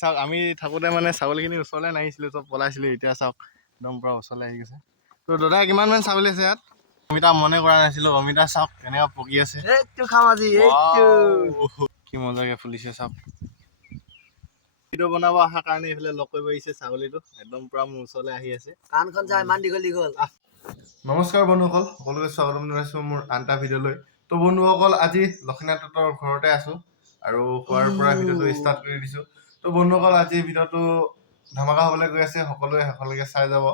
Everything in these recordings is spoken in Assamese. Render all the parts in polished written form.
চাওক আমি থাকোঁতে মানে ছাগলীখিনি ওচৰলৈ নাহিছিলোঁ, চব পলাইছিলোঁ। এতিয়া চাওক একদম পূৰা ওচৰলৈ আহি গৈছে। তো দাদা কিমানমান ছাগলী আছে ইয়াত? অমিতা মনে কৰা নাছিলোঁ। অমিতা চাওক কেনেকুৱা পকি আছে। কি মজাকৈ ফুলিছে চাওক। ভিডিঅ' বনাব অহাৰ কাৰণে এইফালে লগ কৰিব আহিছে ছাগলীটো। একদম পূৰা মোৰ ওচৰলৈ আহি আছে। কাণখন চাই ইমান দীঘল। নমস্কাৰ বন্ধুসকল, সকলোকে স্বাগতম জনাইছোঁ মোৰ আন এটা ভিডিঅ'লৈ। তো বন্ধুসকল আজি লক্ষ্মীনাথৰ ঘৰতে আছোঁ আৰু খোৱাৰ পৰা ভিডিঅ'টো ষ্টাৰ্ট কৰি দিছোঁ। তো বন্ধুসকল আজি ভিডিঅ'টো ধামাকা হ'বলৈ গৈ আছে, সকলোৱে শেষলৈকে চাই যাব।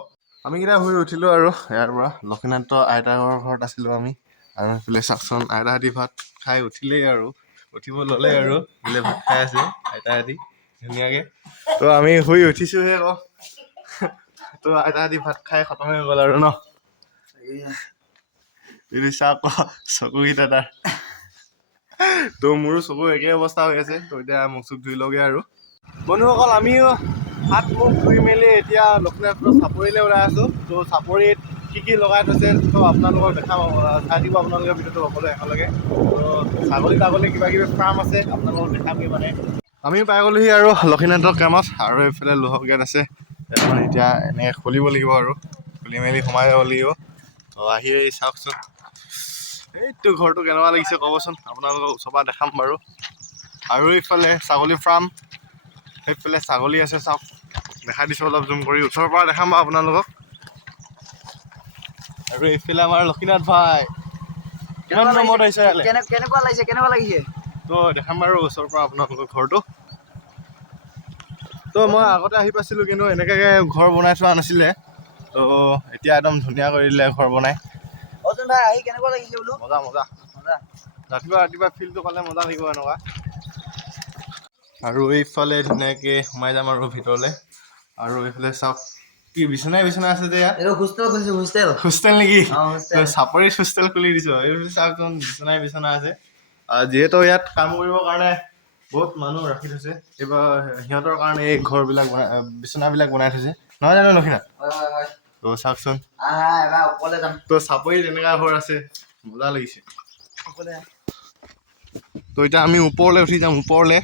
আমি কেইটা শুই উঠিলোঁ আৰু ইয়াৰ পৰা লক্ষ্মীনাথৰ আইতাৰ ঘৰত আছিলোঁ আমি। আৰু সেইফালে চাওকচোন আইতাহঁতি ভাত খাই উঠিলেই আৰু উঠিব ল'লেই আৰু বোলে ভাত খাই আছে আইতাহঁতি ধুনীয়াকৈ। তো আমি শুই উঠিছোঁহে আকৌ। তো আইতাহঁতি ভাত খাই খতম হৈ গ'ল আৰু ন। চাওক চকুকেইটা তাৰ। তো মোৰো চকু একে অৱস্থা হৈ আছে। তো এতিয়া মুখ চুখ ধুই লওঁগৈ আৰু বন্ধুসকল আমিও হাত মুখ ধুই মেলি এতিয়া লক্ষ্মীনাথৰ চাপৰিলৈ ওলাই আছোঁ। তো চাপৰিত কি লগাই থৈছে তো আপোনালোকক দেখাম, চাই দিব আপোনালোকে ভিডিঅ'টো সকলোৱে একেলগে। তো ছাগলী কিবা কিবি ফাৰ্ম আছে আপোনালোকক দেখামেই মানে। আমিও পাই গ'লোহি আৰু লক্ষ্মীনাথৰ কামত। আৰু এইফালে লোহক গেট আছে, মানে এতিয়া এনেকৈ খুলিব লাগিব আৰু খুলি মেলি সোমাই যাব লাগিব। তো আহি চাওকচোন এইটো ঘৰটো কেনেকুৱা লাগিছে ক'বচোন, আপোনালোকক ওচৰৰ পৰা দেখাম বাৰু। আৰু এইফালে ছাগলী ফাৰ্ম, সেইফালে ছাগলী আছে চাওক, দেখাই দিছোঁ অলপ জুম কৰি, ওচৰৰ পৰা দেখাম বাৰু আপোনালোকক। আৰু এইফালে আমাৰ লক্ষ্মীনাথ ভাই কিমান দিনৰ মূৰত আহিছে ইয়ালৈ, কেনেকুৱা লাগিছে তো দেখাম বাৰু ওচৰৰ পৰা আপোনালোকৰ ঘৰটো। তো মই আগতে আহি পাইছিলোঁ কিন্তু এনেকৈ ঘৰ বনাই থোৱা নাছিলে। তো এতিয়া একদম ধুনীয়া কৰি দিলে ঘৰ বনাই। অৰ্জুন ভাই আহি কেনেকুৱা লাগিছে বোলো? মজা ৰাতিপুৱা ফিল্ডটো পালে মজা লাগিব এনেকুৱা। আৰু এইফালে ধুনীয়াকৈ সোমাই যাম আৰু ভিতৰলৈ। আৰু এইফালে চাওক কি বিচনা আছে যে ইয়াত। হোষ্টেল নেকি? চাপৰিত হোষ্টেল খুলি দিছোঁ। এইফালে চাওকচোন বিচনা আছে। যিহেতু ইয়াত কাম কৰিবৰ কাৰণে বহুত মানুহ ৰাখি থৈছে, এইবাৰ সিহঁতৰ কাৰণে এই ঘৰবিলাক বিচনাবিলাক বনাই থৈছে, নহয় জানো লক্ষ্মীনাথ? তো চাওকচোন তো চাপৰিত এনেকুৱা ঘৰ আছে, মজা লাগিছে। তো এতিয়া আমি ওপৰলৈ উঠি যাম, ওপৰলৈ।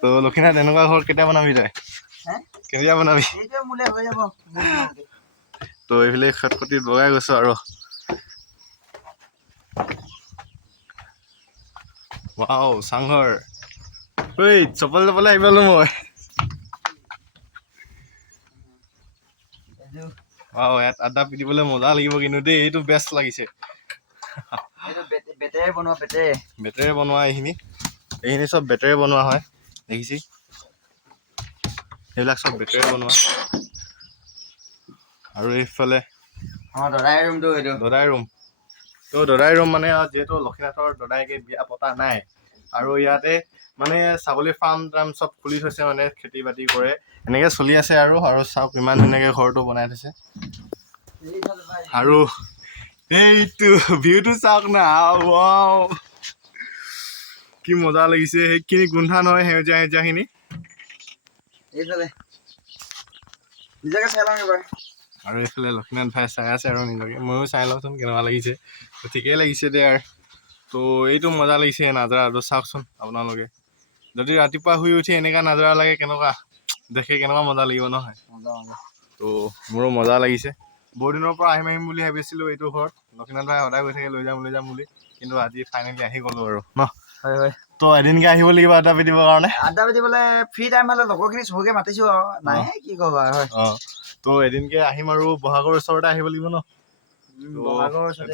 তো লক্ষ্মীনাথ এনেকুৱা ঘৰ কেতিয়া বনাবি তই? কেতিয়া বনাবি? তো এইফালে খটখটিত বগাই গৈছোঁ আৰু ৱাও চাংঘৰ। ঐ চপল আহি পালোঁ মই। ইয়াত আড্ডা পিটিবলৈ মজা লাগিব কিন্তু দেই, এইটো বেষ্ট লাগিছে। বেটেৰে বনোৱা এইখিনি চব বেটেৰে বনোৱা হয়, দেখিছি এইবিলাক চব বেটেৰে বনোৱা। আৰু এইফালে দদাই ৰুম মানে যিহেতু লক্ষ্মীনাথৰ দদাইকে বিয়া পতা নাই আৰু ইয়াতে মানে ছাগলী ফাৰ্ম চব খুলি থৈছে, মানে খেতি বাতি কৰে এনেকৈ চলি আছে। আৰু চাওক ইমান ধুনীয়াকৈ ঘৰটো বনাই থৈছে। আৰু এইটো ভিউটো চাওক না, ৱাও কি মজা লাগিছে। সেইখিনি গোন্ধা নহয় সেউজীয়াখিনি। আৰু এইফালে লক্ষ্মীনাথ ভাই চাই আছে আৰু নিজকে, ময়ো চাই লওঁচোন কেনেকুৱা লাগিছে। তো ঠিকেই লাগিছে দে আৰু। তো এইটো মজা লাগিছে নাজাৰাটো, চাওকচোন আপোনালোকে। যদি ৰাতিপুৱা শুই উঠি এনেকুৱা নাজাৰা লাগে, কেনেকুৱা দেখে, কেনেকুৱা মজা লাগিব নহয়। তো মোৰো মজা লাগিছে। বহুত দিনৰ পৰা আহিম বুলি ভাবিছিলোঁ এইটো ঘৰত। লক্ষ্মীনাথ ভাই সদায় গৈ থাকে লৈ যাম বুলি, কিন্তু আজি ফাইনেলি আহি গ'লো আৰু ন। তো এদিনকে আহিব লাগিব আড্ডা পিটিবৰ কাৰণে। ফ্ৰী টাইম হ'লে লগৰখিনি চবকে মাতিছো আৰু নাহে কি ক'বা। তো এদিনকে আহিম আৰু বহাগৰ ওচৰতে আহিব লাগিব ন।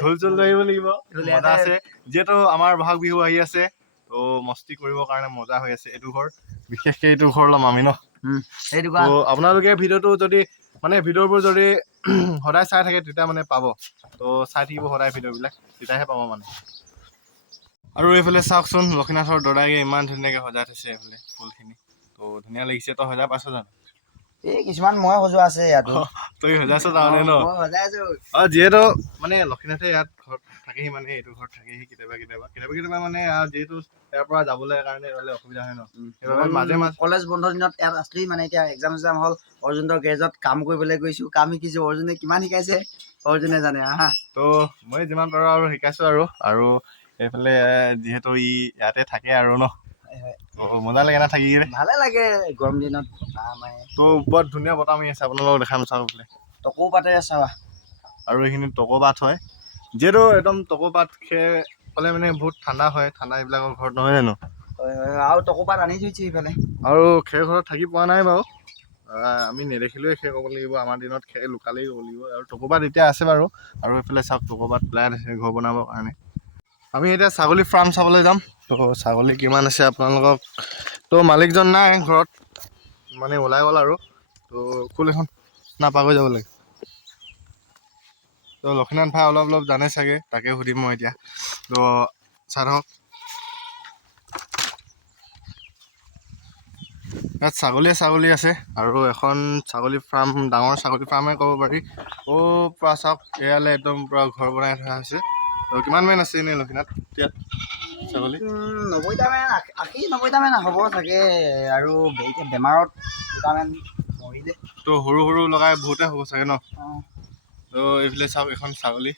ঢোল চোল লৈ আহিব লাগিব, মজা আছে। যিহেতু আমাৰ বহাগ বিহু আহি আছে, তো মস্তি কৰিবৰ কাৰণে মজা হৈ আছে এইটো ঘৰ। বিশেষকৈ এইটো ঘৰ ল'ম আমি ন। তো আপোনালোকে ভিডিঅ'টো যদি মানে ভিডিঅ'বোৰ যদি সদায় চাই থাকে তেতিয়া মানে পাব। তো চাই থাকিব সদায় ভিডিঅ'বিলাক, তেতিয়াহে পাব মানে। আৰু এইফালে চাওকচোন লক্ষ্মীনাথৰ দদাইকে ইমান ধুনীয়াকৈ সজাই থৈছে এইফালে ফুলখিনি। তো ধুনীয়া লাগিছে। তই সজাই পাইছ জানো? কিছুমান মই সজোৱা আছে ইয়াত। তই সজাইছ তাৰমানে ন? যিহেতু মানে লক্ষ্মীনাথে ইয়াত ঘৰত থাকেহি, মানে এইটো ঘৰত থাকেহি কেতিয়াবা মানে যিহেতু ইয়াৰ পৰা যাবলৈ কাৰণে অসুবিধা হয় ন, সেইবাবে মাজে কলেজ বন্ধৰ দিনত ইয়াত আছিলি। মানে এতিয়া এক্সাম হ'ল, অৰ্জুনৰ গেৰেজত কাম কৰিবলৈ গৈছোঁ, কাম শিকিছোঁ। অৰ্জুনে কিমান শিকাইছে অৰ্জুনে জানে। তো মই যিমান পাৰোঁ আৰু শিকাইছোঁ। আৰু এইফালে যিহেতু ইয়াতে থাকে আৰু ন হয় হয় মজা লাগে না থাকি কিনে ভালে লাগে গৰম দিনত বতাহ মাৰে তো বৰ ধুনীয়া বতাহ মাৰি আছে আপোনালোকক দেখাম চাওক বোলে টকৌ পাতে চাবা আৰু এইখিনি টকৌপাত হয় যিহেতু একদম টকৌপাত হ'লে মানে বহুত ঠাণ্ডা হয় ঠাণ্ডা এইবিলাকৰ ঘৰত নহয় জানো হয় হয় আৰু টকৌপাত আনি থৈছে এইফালে আৰু খেৰ ঘৰত থাকি পোৱা নাই বাৰু আমি নেদেখিলোৱে খেৰ ক'ব লাগিব আমাৰ দিনত খেৰ লুকালেই ক'ব লাগিব আৰু টকৌপাত এতিয়া আছে বাৰু আৰু এইফালে চাওক টকৌপাত প্লাই আছে ঘৰ বনাবৰ কাৰণে আমি এতিয়া ছাগলী ফাৰ্ম চাবলৈ যাম তো ছাগলী কিমান আছে আপোনালোকক তো মালিকজন নাই ঘৰত মানে ওলাই গ'ল আৰু তো খোল এখন নাপাকৈ যাব লাগে তো লক্ষ্মীনাথ ভাই অলপ জানে চাগে তাকে সুধিম মই এতিয়া তো চাই থাকক ইয়াত ছাগলী আছে আৰু এখন ছাগলী ফাৰ্ম ডাঙৰ ছাগলী ফাৰ্মে ক'ব পাৰি পৰা চাওক এয়ালে একদম পূৰা ঘৰ বনাই থোৱা হৈছে তো কিমানমান আছে এনেই লক্ষ্মীনাথ ইয়াত ছাগলী 90টামান 80-90টামান হ'ব চাগে আৰু বেমাৰত দুটামান মৰিলে তো সৰু লগাই বহুতে হ'ব চাগে ন অঁ তো এইফালে চাওক এখন ছাগলী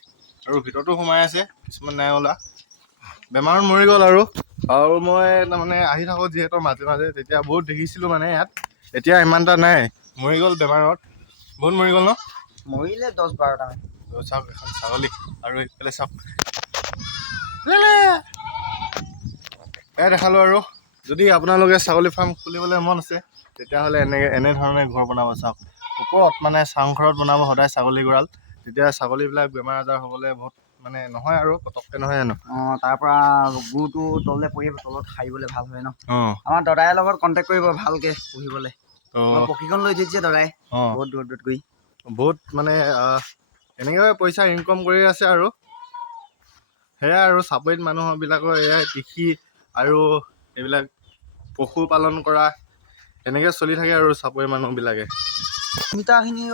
আৰু ভিতৰতো সোমাই আছে কিছুমান নাই ওলা বেমাৰত মৰি গ'ল আৰু মই তাৰমানে আহি থাকোঁ যিহেতু মাজে তেতিয়া বহুত দেখিছিলোঁ মানে ইয়াত এতিয়া ইমান এটা নাই মৰি গ'ল বেমাৰত বহুত মৰি গ'ল ন মৰিলে 10-12টামান তো চাওক এখন ছাগলী আৰু এইফালে চাওক এয়া দেখালোঁ আৰু যদি আপোনালোকে ছাগলী ফাৰ্ম খুলিবলৈ মন আছে তেতিয়াহ'লে এনেধৰণে ঘৰ বনাব চাওক ওপৰত মানে চাংঘৰত বনাব সদায় ছাগলী গঁৰাল তেতিয়া ছাগলীবিলাক বেমাৰ আজাৰ হ'বলৈ বহুত মানে নহয় আৰু পটককৈ নহয় জানো অঁ তাৰ পৰা গুটো তললৈ পৰি তলত সাৰিবলৈ ভাল হয় ন অঁ আমাৰ দাদাৰ লগত কণ্টেক্ট কৰিব ভালকৈ পুহিবলৈ তো প্ৰশিক্ষণ লৈ থৈছে দাদাই অঁ বহুত দূৰত গৈ বহুত মানে এনেকৈ পইচা ইনকম কৰি আছে আৰু সেয়াই আৰু চাপৰিত মানুহবিলাকৰ এয়াই কৃষি আৰু এইবিলাক পশুপালন কৰা এনেকৈ চলি থাকে আৰু চাপৰি মানুহবিলাকে অমিতাখিনি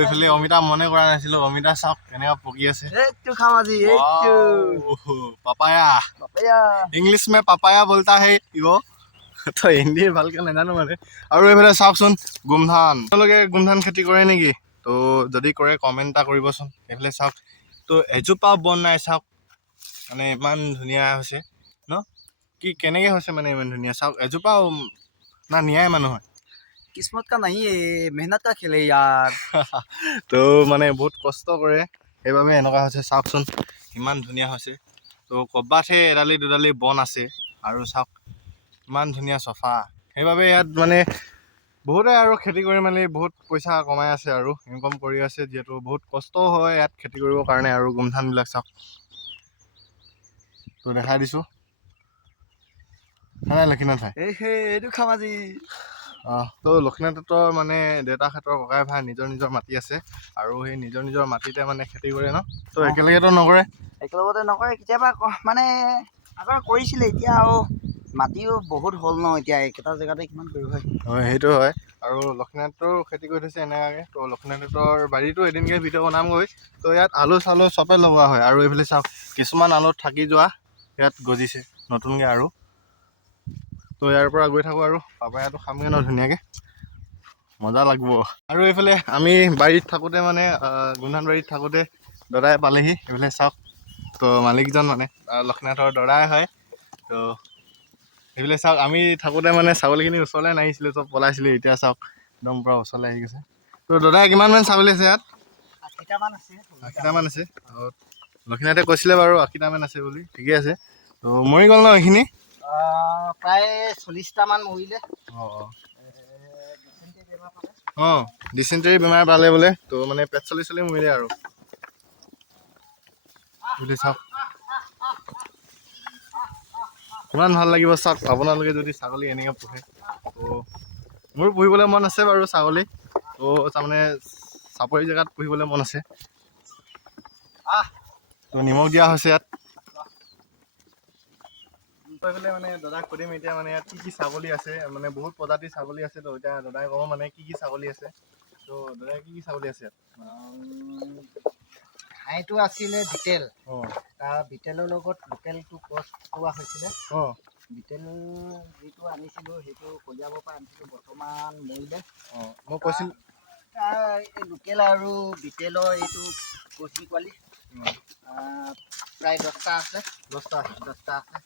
এইফালে অমিতা মনে কৰা নাছিলোঁ অমিতা চাওক কেনেকুৱা পকি আছে এইটো খাম আজি এইটো পাপায়া ইংলিছ মে পাপায়া বলতা হে ইও তো হিন্দী ভালকৈ নাজানো মানে আৰু এইফালে চাওকচোন গোমধান আপোনালোকে গোমধান খেতি কৰে নেকি তো যদি কৰে কমেণ্ট এটা কৰিবচোন এইফালে চাওক তো এজোপা বন নাই চাওক মানে ইমান ধুনীয়া হৈছে ন কেনেকৈ হৈছে মানে ইমান ধুনীয়া চাওক এজোপা না নিয়াই মানুহ হয় কিসমত কা নাহি মেহনত কা খেলে ইয়াৰ তো মানে বহুত কষ্ট কৰে সেইবাবে এনেকুৱা হৈছে চাওকচোন ইমান ধুনীয়া হৈছে তো ক'ৰবাতহে এডালি দুডালি বন আছে আৰু চাওক ইমান ধুনীয়া চফা সেইবাবে ইয়াত মানে বহুতে আৰু খেতি কৰি মেলি বহুত পইচা কমাই আছে আৰু ইনকম কৰি আছে যিহেতু বহুত কষ্টও হয় ইয়াত খেতি কৰিবৰ কাৰণে আৰু গোমধানবিলাক চাওক তো দেখাই দিছোঁ হয় লক্ষ্মীনাথ ভাই এইটো খাম আজি তো লক্ষ্মীনাথৰ মানে দেউতাহঁতৰ ককাই ভাই নিজৰ মাটি আছে আৰু সেই নিজৰ মাটিতে মানে খেতি কৰে ন তো একেলগেতো নকৰে একেলগতে নকৰে কেতিয়াবা মানে আগৰ কৰিছিলে এতিয়া আৰু মাটিও বহুত হ'ল ন এতিয়া একেটা জেগাতে কিমান কৰিব হয় সেইটো হয় আৰু লক্ষ্মীনাথৰো খেতি কৰি থৈছে এনেকুৱাকৈ তো লক্ষ্মীনাথৰ বাৰীতো এদিনকৈ ভিডিঅ' বনামগৈ তো ইয়াত আলু চালু চবে লগোৱা হয় আৰু এইফালে চাওক কিছুমান আলুত থাকি যোৱা ইয়াত গজিছে নতুনকৈ আৰু তো ইয়াৰ পৰা গৈ থাকোঁ আৰু পাপায়াটো খামগৈ ন ধুনীয়াকৈ মজা লাগিব আৰু এইফালে আমি বাৰীত থাকোঁতে মানে গোমধান বাৰীত থাকোঁতে দাদাই পালেহি এইফালে চাওক তো মালিকজন মানে লক্ষ্মীনাথৰ দাদাই হয় তো এইফালে চাওক আমি থাকোঁতে মানে ছাগলীখিনি ওচৰলৈ নাহিছিলোঁ চব পলাইছিলোঁ এতিয়া চাওক একদম পূৰা ওচৰলৈ আহি গৈছে তো দাদাই কিমানমান ছাগলী আছে ইয়াত 80টামান আছে লক্ষ্মীনাথে কৈছিলে বাৰু 80টামান আছে বুলি ঠিকে আছে তো মৰি গ'ল ন এইখিনি প্ৰায় 40টামান মৰিলে ডিচেণ্টেৰী বেমাৰ পালে বোলে তো মানে পেট চলি মৰিলে আৰু বুলি চাওক কিমান ভাল লাগিব চাওক আপোনালোকে যদি ছাগলী এনেকৈ পোহে তো মোৰ পুহিবলৈ মন আছে বাৰু ছাগলী তো তাৰমানে চাপৰি জেগাত পুহিবলৈ মন আছে তো নিমখ দিয়া হৈছে ইয়াত মানে দাদাক সুধিম এতিয়া মানে ইয়াত কি ছাগলী আছে মানে বহুত প্ৰজাতিৰ ছাগলী আছে তো এতিয়া দাদাই ক'ব মানে কি ছাগলী আছে তো দাদাই কি ছাগলী আছে ইয়াত হাঁহটো আছিলে বিটেল তাৰ বিটেলৰ লগত লোকেলটো ক্ৰছ কৰোৱা হৈছিলে বিটেল যিটো আনিছিলোঁ সেইটো কলিয়াবৰ পৰা আনিছিলোঁ বৰ্তমান মৰিলে মই কৈছিলোঁ এই লোকেল আৰু বিটেলৰ এইটো কচি পোৱালি প্ৰায় 10টা আছে। 10টা 10টা আছে।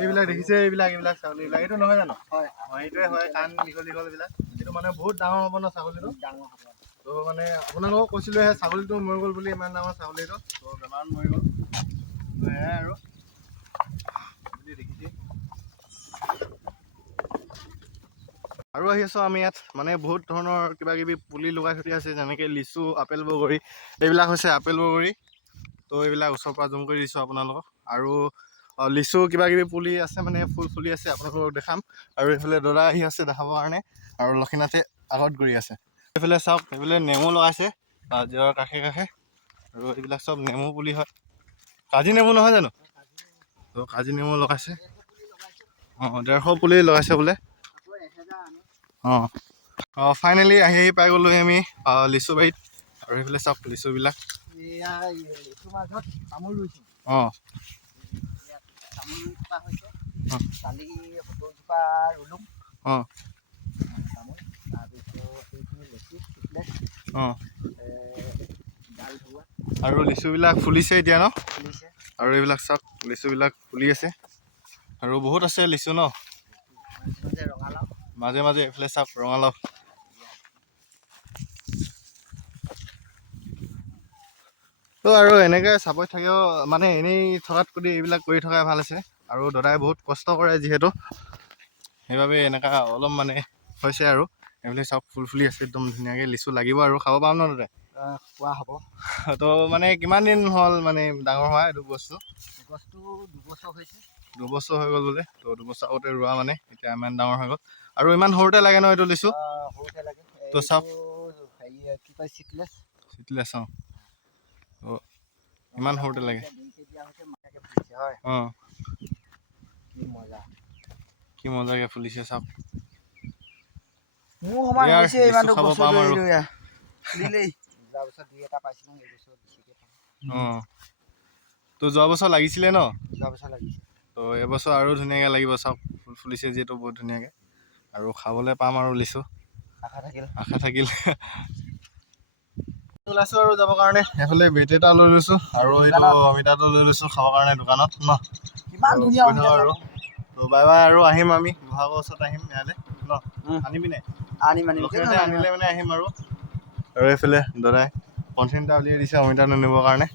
এইবিলাক দেখিছে, এইবিলাক ছাগলী এইবিলাক এইটো নহয় জানো? হয়, এইটোৱে হয়, কাণ দীঘল এইবিলাক। এইটো মানে বহুত ডাঙৰ হ'ব ন ছাগলীটো? ডাঙৰ হ'ব। তো মানে আপোনালোকক কৈছিলোঁহে ছাগলীটো মৰি গ'ল বুলি, ইমান ডাঙৰ ছাগলীটো। তো বেমাৰত মৰি গ'ল। তো সেয়াই আৰু দেখিছে। আৰু আহি আছোঁ আমি ইয়াত, মানে বহুত ধৰণৰ কিবা কিবি পুলি লগাই থৈ আছে, যেনেকৈ লিচু, আপেল, বগৰী। এইবিলাক হৈছে আপেল, বগৰী। তো এইবিলাক ওচৰৰ পৰা জুম কৰি দিছোঁ আপোনালোকক। আৰু লিচু কিবা কিবি পুলি আছে, মানে ফুল ফুলি আছে, আপোনালোকক দেখাম। আৰু এইফালে দদা আহি আছে দেখাবৰ কাৰণে, আৰু লক্ষীনাথে আগত ঘূৰি আছে। এইফালে চাওক, এইফালে নেমু লগাইছে জীয়ৰ কাষে কাষে। আৰু এইবিলাক চব নেমু পুলি হয়, কাজি নেমু নহয় জানো? তো কাজি নেমু লগাইছে। 150 পুলি লগাইছে বোলে। ফাইনেলি আহি পাই গ'লোঁ আমি লিচু বাৰীত। আৰু সেইফালে চাওক লিচুবিলাক। লিচুৰ মাজত তামোল ৰুইছোঁ। তামোল ৰুই থকা হৈছে। কালি 70 জোপা ৰুলোঁ তামোল। তাৰপিছত এইখিনি লিচু ডাল ধোৱা। আৰু লিচুবিলাক ফুলিছে এতিয়া ন? ফুলিছে। আৰু এইবিলাক চাওক লিচুবিলাক ফুলি আছে। আৰু বহুত আছে লিচু ন? ৰঙালাও। মাজে মাজে এইফালে চাওক ৰঙালাও। তো আৰু এনেকৈ চাপৰিত থাকিও মানে এনেই থকাত কৰি এইবিলাক কৰি থকাই ভাল আছে। আৰু দাদাই বহুত কষ্ট কৰে যিহেতু, সেইবাবে এনেকুৱা অলপ মানে হৈছে আৰু। এইফালে চাওক ফুল ফুলি আছে একদম ধুনীয়াকৈ। লিচু লাগিব আৰু খাব পাম ন দাদা? খোৱা হ'ব। তো মানে কিমান দিন হ'ল মানে ডাঙৰ হোৱা এইটো গছটো? গছটো 2 বছৰ হৈছে। 2 বছৰ হৈ গ'ল বোলে। তো 2 বছৰ আগতে ৰোৱা মানে এতিয়া ইমান ডাঙৰ হৈ গ'ল। আৰু ইমান সৰুতে লাগে ন এইটো লিচু? সৰুতে লাগে। তো চাওক হেৰি কি কয়, চিটলেছ। চিটলেছ তো ইমান সৰুতে লাগে। কি মজাকৈ ফুলিছে চাওক। মোৰ সমান ইয়াৰ হৈছে লিচু ইমানটো খাব গছৰ পাম দৰে আৰু। ফুলিলেই। যোৱা বছৰ 2-এটা পাইছিলোঁ, এই বছৰ বেছিকৈ পাম। তো যোৱা বছৰ লাগিছিলে ন? যোৱা বছৰ লাগিছে। তো এবছৰ আৰু ধুনীয়াকৈ লাগিব চাওক, ফুল ফুলিছে যিহেতু বহুত ধুনীয়াকৈ। আৰু খাবলৈ পাম আৰু লিচু, আশা থাকিল। ওলাইছোঁ আৰু যাবৰ কাৰণে। এইফালে বেট এটা লৈ লৈছোঁ, আৰু এইটো অমিতাটো লৈ লৈছোঁ খাবৰ কাৰণে দোকানত ন? কিমান ধুনীয়া গৈ থাকক আৰু। তো বাই বাই, আৰু আহিম আমি বহাগৰ ওচৰত আহিম ইয়ালৈ ন? আনিবি নে? লক্ষীনাথে আনিলে মানে আহিম আৰু। এইফালে দাদাই পলিথিন এটা উলিয়াই দিছে অমিতা নিবৰ কাৰণে।